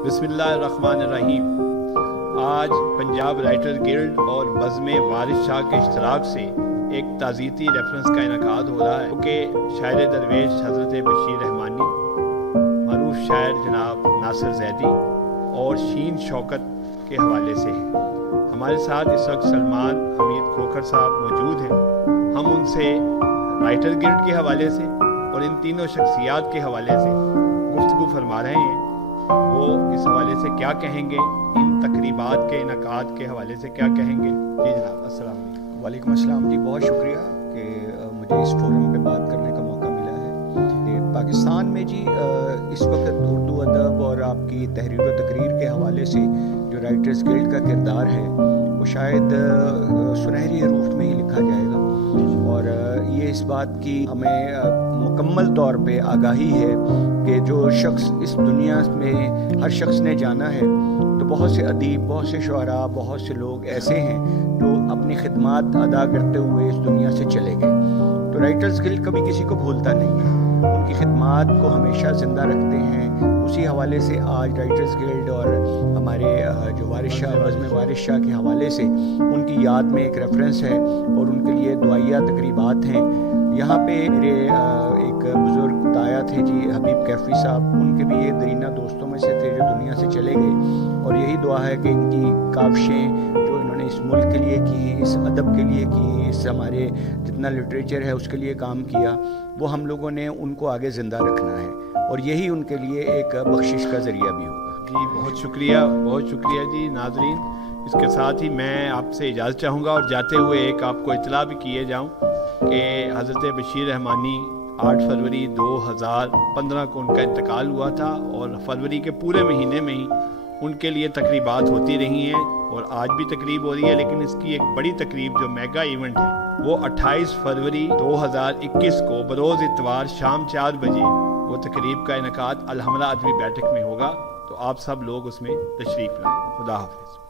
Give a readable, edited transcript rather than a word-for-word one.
बिस्मिल्लाहिर्रहमानिर्रहीम। आज Punjab writer guild और बज़्म वारिस शाह के इश्तराक से एक ताज़ीती रेफरेंस का इनकाद हो रहा है कि शायर दरवेश हज़रत बशीर रहमानी, मरूफ शायर जनाब नासिर ज़ैदी और शीन शौकत के हवाले से है। हमारे साथ इस वक्त सलमान हमीद खोखर साहब मौजूद हैं। हम उनसे राइटर गिल्ड के हवाले से और इन तीनों शख्सियात के हवाले से गुफ्तगू फरमा रहे हैं। वो इस हवाले से क्या कहेंगे, इन तकरीबात के इनकाद के हवाले से क्या कहेंगे। जी जनाब, अस्सलाम वालेकुम। वालेकुम अस्सलाम जी, बहुत शुक्रिया कि मुझे इस फोरम पे बात करने का मौका मिला है। पाकिस्तान में जी इस वक्त उर्दू अदब और आपकी तहरीर व तकरीर के हवाले से जो राइटर्स गिल्ड का किरदार है वो शायद सुनहरी हरूफ में ही लिखा जाएगा। और ये इस बात की हमें मुकम्मल तौर पे आगाही है कि जो शख्स इस दुनिया में हर शख्स ने जाना है, तो बहुत से अदीब, बहुत से शुअरा, बहुत से लोग ऐसे हैं जो अपनी खिदमत अदा करते हुए इस दुनिया से चले गए। तो राइटर्स गिल्ड कभी किसी को भूलता नहीं है, उनकी खिदमत को हमेशा ज़िंदा रखते हैं। उसी हवाले से आज राइटर्स गिल्ड और हमारे जो वारिस शाह, बज़्म वारिस शाह के हवाले से उनकी याद में एक रेफरेंस है और उनके लिए दुआया तकरीबात हैं। यहाँ पे मेरे एक बुज़ुर्ग ताया थे जी, हबीब कैफ़ी साहब, उनके भी ये दरीना दोस्तों में से थे जो दुनिया से चले गए। और यही दुआ है कि इनकी काविशें जो इन्होंने इस मुल्क के लिए की, इस अदब के लिए की, इस हमारे जितना लिटरेचर है उसके लिए काम किया, वो हम लोगों ने उनको आगे ज़िंदा रखना है और यही उनके लिए एक बख्शिश का ज़रिया भी होगा। जी बहुत शुक्रिया जी नाज़रीन। इसके साथ ही मैं आपसे इजाज़त चाहूँगा और जाते हुए एक आपको इतला भी किए जाऊँ कि हज़रत बशीर रहमानी 8 फरवरी 2015 को उनका इंतकाल हुआ था और फरवरी के पूरे महीने में ही उनके लिए तकरीबात होती रही हैं और आज भी तकरीब हो रही है। लेकिन इसकी एक बड़ी तकरीब जो मेगा इवेंट है वो 28 फरवरी 2021 को बरोज़ इतवार शाम 4 बजे वो तकरीब का इनकाद अल हमरा अदबी बैठक में होगा। तो आप सब लोग उसमें तशरीफ़ लाएं। खुदा हाफ़िज़।